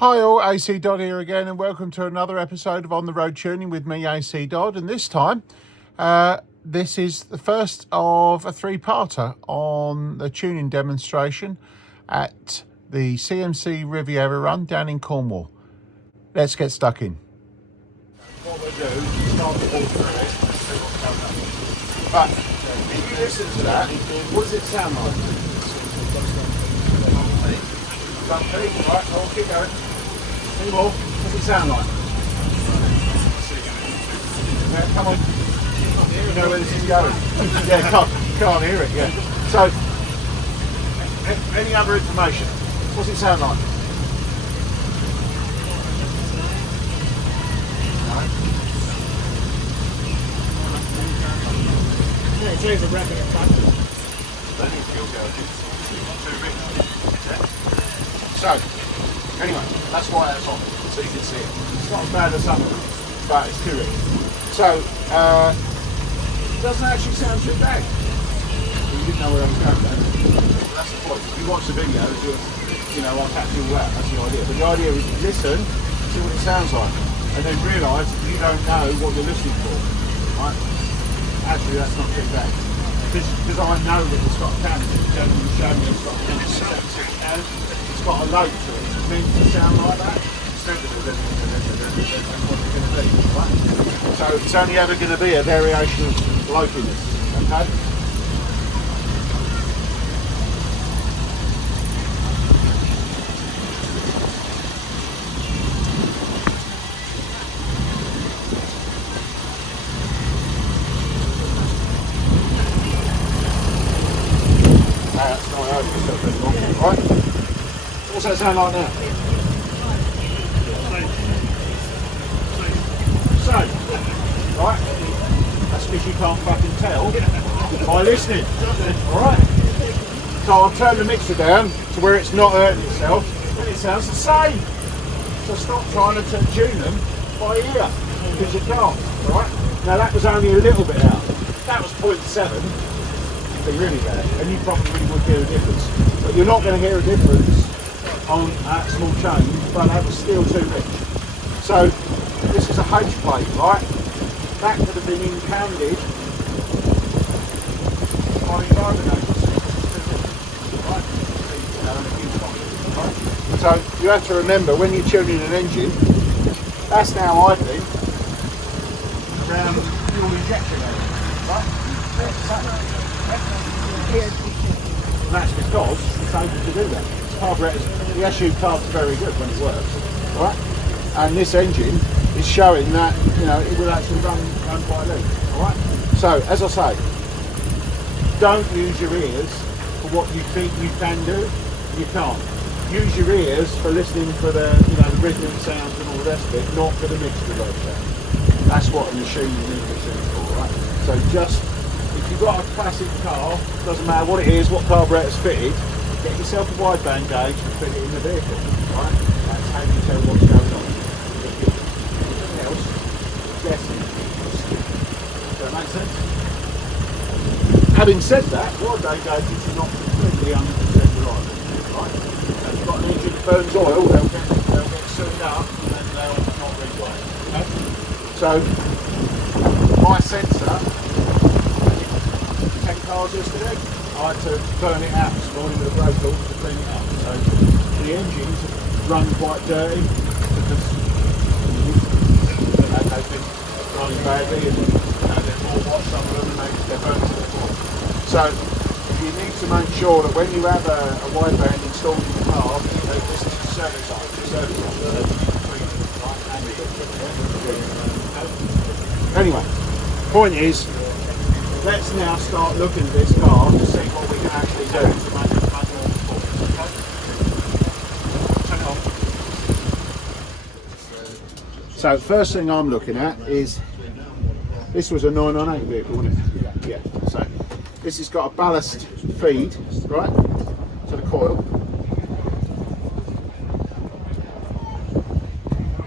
Hi all, AC Dodd here again, and welcome to another episode of On the Road Tuning with me, AC Dodd. And this time, this is the first of a three-parter on the tuning demonstration at the CMC Riviera run down in Cornwall. Let's get stuck in. What we'll do is start to walk through it and see what's coming up. But if you listen to that, what does it sound like? Bumpy, right, I'll keep going. Any more? What's it sound like? Yeah, come on. You know where this is going. Yeah, can't hear it, yeah. So, any other information? What's it sound like? Yeah, it says a record in front of it. So, anyway, that's why that's on, so you can see it. It's not as bad as some of them, but it's too rich. So, it doesn't actually sound too bad. You didn't know where I was going though. That's the point. If you watch the videos, I'll capture all that, that's the idea. But the idea is listen, see what it sounds like, and then realise you don't know what you're listening for, right? Actually, that's not too bad. Because I know that it's got a camera, the gentleman showed me it's got a camera, it's got a load to it. It's meant to sound like that. That's what it's going to be, right? So it's only ever going to be a variation of lokiness, okay? That's not over, right? What's that sound like now? So, right? That's because you can't fucking tell by listening. Alright? So I'll turn the mixer down to where it's not hurting itself, and it sounds the same. So stop trying to tune them by ear, because you can't. Alright? Now that was only a little bit out. That was 0.7. Be really bad, and you probably would hear a difference. But you're not going to hear a difference on that small change, but that was still too rich. So this is a H plate, right? That could have been impounded by environmentalists. Right? So you have to remember when you're tuning an engine, that's now idling around fuel injection area, right? And that's because it's able to do that. The SU carb's very good when it works, right? And this engine is showing that it will actually run quite lean, all right? So as I say, don't use your ears for what you think you can do. You can't. Use your ears for listening for the the rhythmic sounds and all the rest of it, not for the mixture load sound. That's what a machine you need to tune for, right? So just if you've got a classic car, doesn't matter what it is, what carburetor's fitted, get yourself a wideband gauge and fit it in the vehicle, right? That's how you tell what's going on. Anything else, guessing. Does that make sense? Having said that, wideband gauges are not completely 100% reliable, right? If you've got an engine that burns oil, they'll get soaked up and then they'll not read right. Okay? So, my sensor, 10 cars yesterday, I had to burn it out this morning with a brake oil to clean it up. So the engines run quite dirty because they've been running badly and they're more washed, some of them, and they're burnt to the core. So you need to make sure that when you have a wideband installed in the car, this is a service line. Anyway, point is, let's now start looking at this car to see what we can actually do to make it much more performance. Okay? So first thing I'm looking at is, this was a 998 vehicle, wasn't it? Yeah. So this has got a ballast feed, right, to the coil.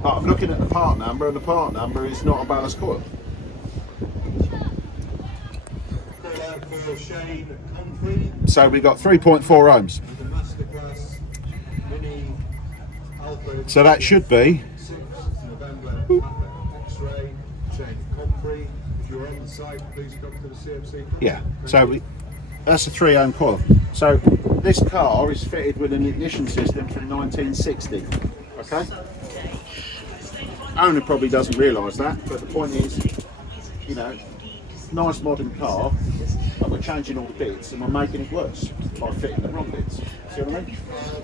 But I'm looking at the part number, and the part number is not a ballast coil. So we got 3.4 ohms. So that should be. Yeah, so that's a 3 ohm coil. So this car is fitted with an ignition system from 1960. Okay? Owner probably doesn't realise that, but the point is, you know, nice modern car, but we're changing all the bits and we're making it worse by fitting the wrong bits. See what I mean?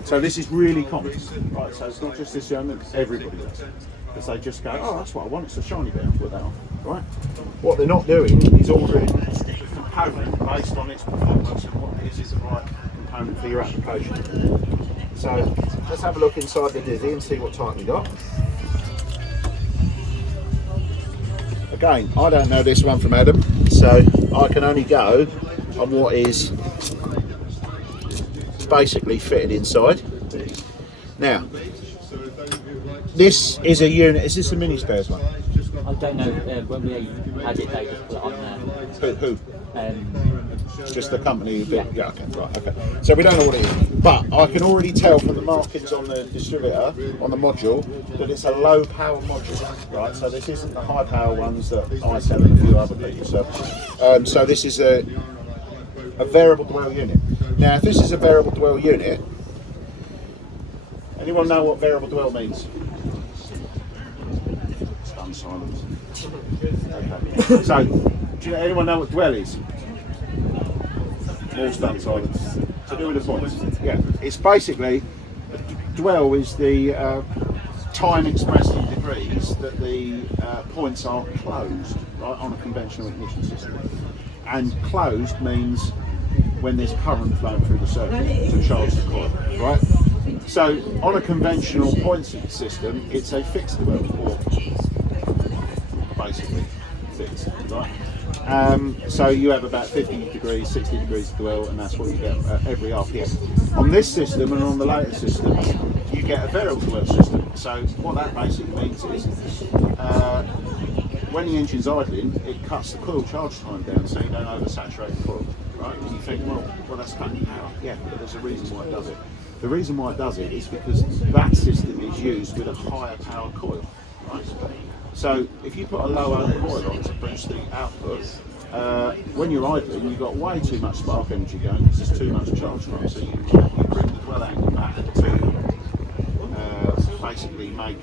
So this is really common, right? So it's not just this young, everybody does it. Because they just go, oh, that's what I want, it's a shiny bit, I'll put that on, right? What they're not doing is ordering a component based on its performance and what is the right component for your application. So let's have a look inside the Dizzy and see what type we got. Again, I don't know this one from Adam, so I can only go on what is basically fitted inside. Now, this is a unit. Is this a mini spares one? I don't know. When we had it, they just put it on there. Who? Just the company. Yeah. Okay. Right. Okay. So we don't know what it is, but I can already tell from the markings on the distributor on the module that it's a low power module. Right. So this isn't the high power ones that I sell and a few other people sell. So this is a variable dwell unit. Now, if this is a variable dwell unit, anyone know what variable dwell means? Stunned silence. Okay. So, do anyone know what dwell is? All stunned silence. To do with the points. Yeah. It's basically, dwell is the time expressed in degrees that the points are closed, right, on a conventional ignition system. And closed means when there's current flowing through the circuit to charge the coil, right? So on a conventional point system, it's a fixed dwell, or basically fixed, right? So you have about 50 degrees, 60 degrees of dwell, and that's what you get at every RPM. On this system and on the later system, you get a variable dwell system. So what that basically means is, when the engine's idling, it cuts the coil charge time down so you don't oversaturate the coil, right? And you think, well, that's cutting power. Yeah, but there's a reason why it does it. The reason why it does it is because that system is used with a higher power coil, right? So if you put a low ohm coil on to boost the output, when you're idling, you've got way too much spark energy going because there's too much charge time. So you bring the dwell angle back to basically make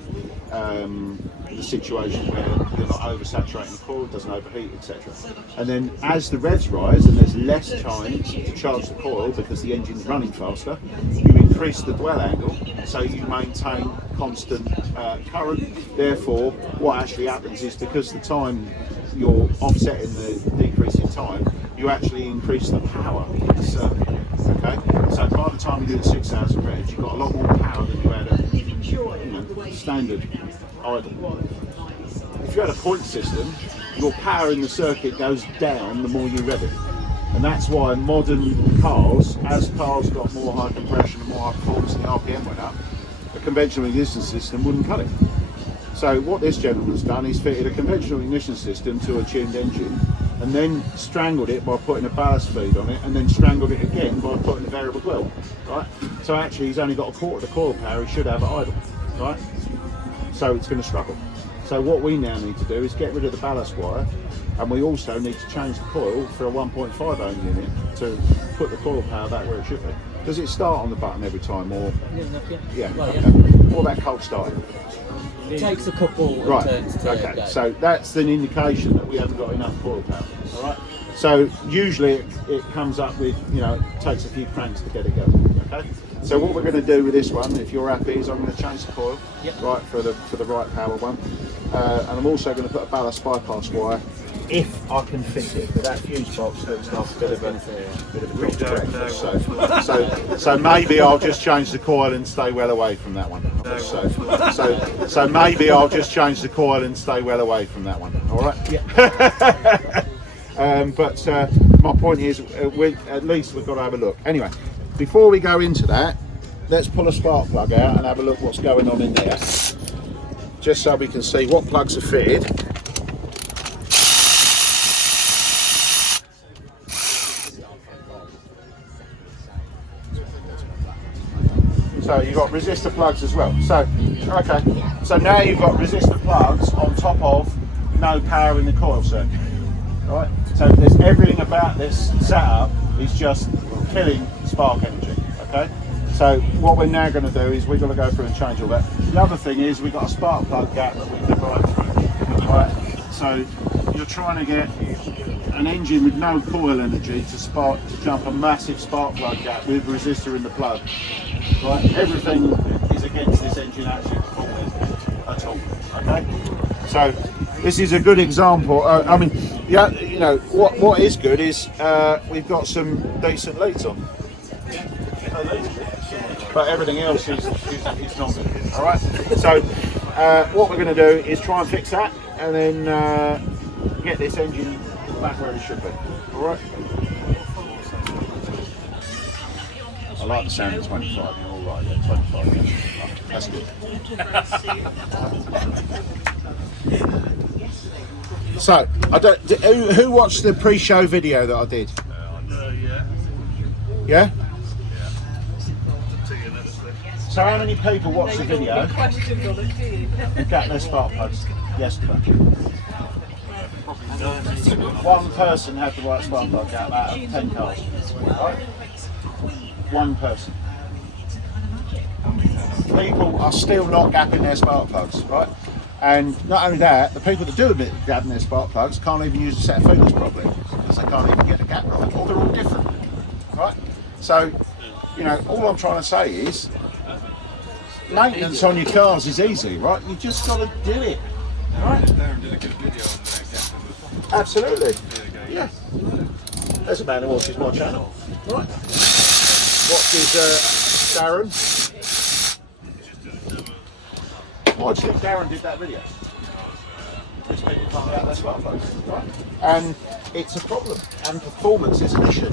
the situation where you're not oversaturating the coil, it doesn't overheat, etc. And then as the revs rise and there's less time to charge the coil because the engine's running faster, you increase the dwell angle so you maintain constant current. Therefore, what actually happens is because the time you're offsetting the decrease in time, you actually increase the power in the circuit. Okay, so by the time you do the 6,000 revs, you've got a lot more power than you had at standard idle. If you had a point system, your power in the circuit goes down the more you rev it. And that's why modern cars, as cars got more high compression and more high performance and the RPM went up, a conventional ignition system wouldn't cut it. So what this gentleman's done is fitted a conventional ignition system to a tuned engine and then strangled it by putting a ballast feed on it and then strangled it again by putting a variable dwell, right? So actually he's only got a quarter of the coil power he should have at idle, right? So it's going to struggle. So what we now need to do is get rid of the ballast wire, and we also need to change the coil for a 1.5 ohm unit to put the coil power back where it should be. Does it start on the button every time, or? Yeah. Well, Okay. yeah. What about cold starting? It takes a couple Right. of turns to Okay. go. So that's an indication that we haven't got enough coil power. All right. So usually it comes up with, it takes a few cranks to get it going. Okay. So what we're going to do with this one, if you're happy, is I'm going to change the coil, right, for the right power one, and I'm also going to put a ballast bypass wire, if I can fit it. But that fuse box looks like a bit of a cross breakfast. So maybe I'll just change the coil and stay well away from that one. So maybe I'll just change the coil and stay well away from that one. All right. Yeah. But my point is, at least we've got to have a look. Anyway. Before we go into that, let's pull a spark plug out and have a look what's going on in there, just so we can see what plugs are fitted. So you've got resistor plugs as well. So, okay. So now you've got resistor plugs on top of no power in the coil circuit. Right? So there's everything about this setup is just killing spark energy. Okay? So what we're now going to do is we're going to go through and change all that. The other thing is we've got a spark plug gap that we can ride through. Right? So you're trying to get an engine with no coil energy to jump a massive spark plug gap with resistor in the plug. Right? Everything is against this engine actually performing at all. Okay? So this is a good example. I mean, yeah, you know what is good is we've got some decent leads on, but everything else is not good. All right. So what we're going to do is try and fix that, and then get this engine back where it should be. All right. I like the sound of 25. You're all right. Yeah, 25. Yeah. That's good. So, who watched the pre-show video that I did? Yeah? So how many people watched the video and got their spark plugs yesterday? One person had the right spark plug out of 10 cars. Right? One person. People are still not gapping their spark plugs, right? And not only that, the people that do admit gapping their spark plugs can't even use a set of feelers properly because they can't even get the gap right, or they're all different, right? So, you know, all I'm trying to say is maintenance on your cars is easy, right? You just got to do it, right? Darren did a good video on that. Absolutely. Yeah. There's a man who watches my channel, right? Watches Darren. Why do you think Darren did that video? Because people can't get out their spark plugs, right? And it's a problem, and performance is an issue.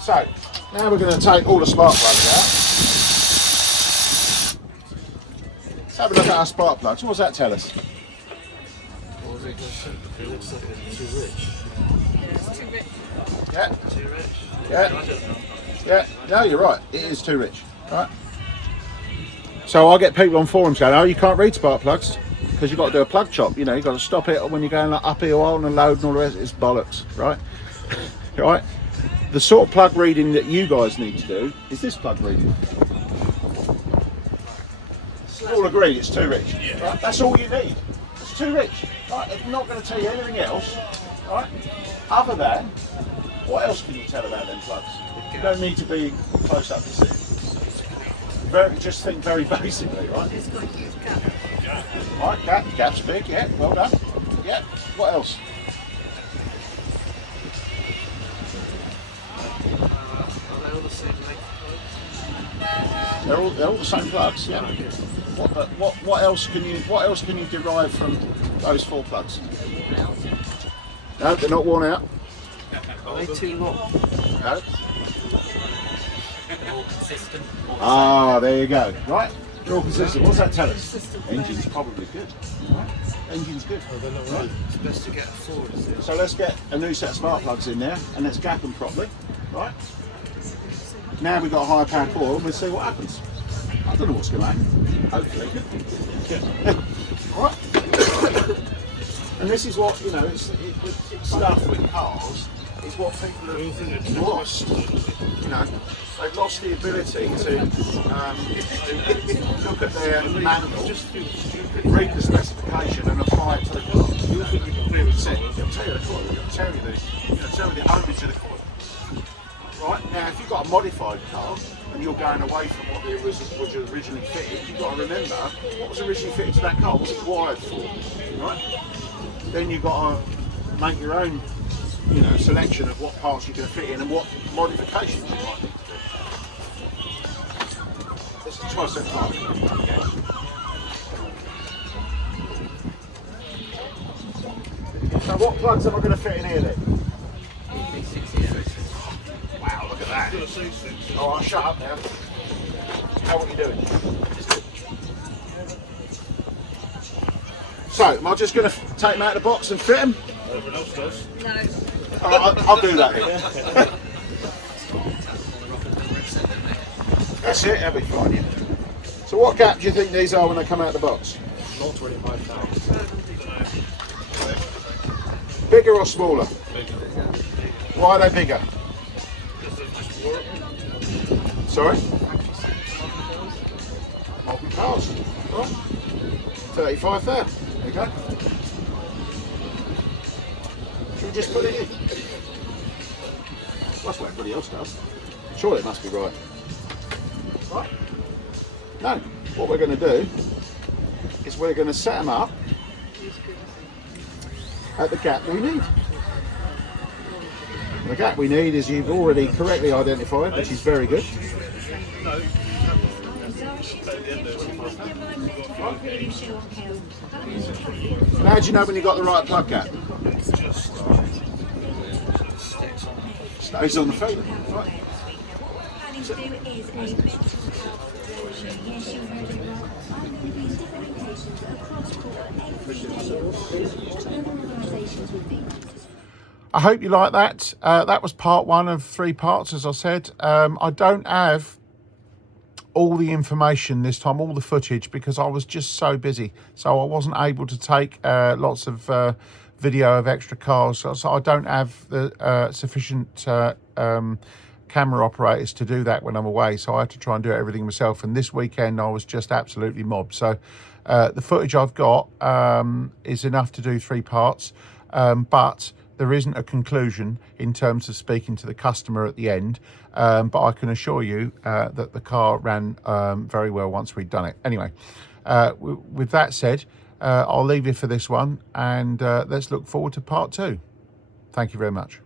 So, now we're going to take all the spark plugs out. Let's have a look at our spark plugs. What does that tell us? It looks like it's too rich. Yeah. Too rich. Yeah. Yeah. No, you're right. It is too rich. Right. So I get people on forums going, "Oh, you can't read spark plugs because you've got to do a plug chop. You know, you've got to stop it when you're going like uphill and load and all the rest. It's bollocks, right? Right. The sort of plug reading that you guys need to do is this plug reading. All agree it's too rich. Right? That's all you need. It's too rich. Right? It's not going to tell you anything else. Right? Other than, what else can you tell about them plugs? You don't need to be close up to see. Just think very basically, right? It's got a huge gap. Right, gap's big, yeah, well done. Yeah, what else? Are they all the same length? They're all the same plugs, yeah. What else can you derive from those 4 plugs? No, they're not worn out. Are they too long? No. They're all consistent. Ah, there you go. Right, they're all consistent. What's that tell us? Engine's probably good. Right? Engine's good. Oh, they're not right. It's best to get a forward, is it? So let's get a new set of spark plugs in there and let's gap them properly. Right? Now we've got a higher power coil and we'll see what happens. I don't know what's going to happen. Hopefully. Right? And this is what, you know, it's stuff with cars, is what people have lost. You know, they've lost the ability to look at their manual, read the specification and apply it to the car. You'll think you can clear with set. It'll tell you the coil, it'll tell you the ohmage of the coil. Right? Now, if you've got a modified car and you're going away from what was originally fitted, you've got to remember what was originally fitted to that car, what was it wired for, right? Then you've got to make your own, you know, selection of what parts you're going to fit in and what modifications you might need to do. This is twice that part. So what plugs am I going to fit in here then? Wow, look at that. Oh, I'll shut up now. How what are you doing? So, am I just going to take them out of the box and fit them? Everyone else does. No. I'll do that here. That's it, that'll be fine, yeah. So what gap do you think these are when they come out of the box? Not 25,000. Bigger or smaller? Why are they bigger? Sorry? Modern cars. Right. 35 there. There you go. Should we just put it in? That's what everybody else does. Surely it must be right. Right? No. What we're going to do is we're going to set them up at the gap we need. And the gap we need is you've already correctly identified, which is very good. Now do you know when you got the right plug gap? Stays on the feeder. Right. I hope you like that. That was part 1 of 3 parts, as I said. I don't have all the information this time, all the footage, because I was just so busy. So I wasn't able to take lots of video of extra cars. So I don't have the sufficient camera operators to do that when I'm away. So I had to try and do everything myself. And this weekend I was just absolutely mobbed. So the footage I've got is enough to do 3 parts, but there isn't a conclusion in terms of speaking to the customer at the end, but I can assure you that the car ran very well once we'd done it. Anyway, with that said, I'll leave you for this one, and let's look forward to part 2. Thank you very much.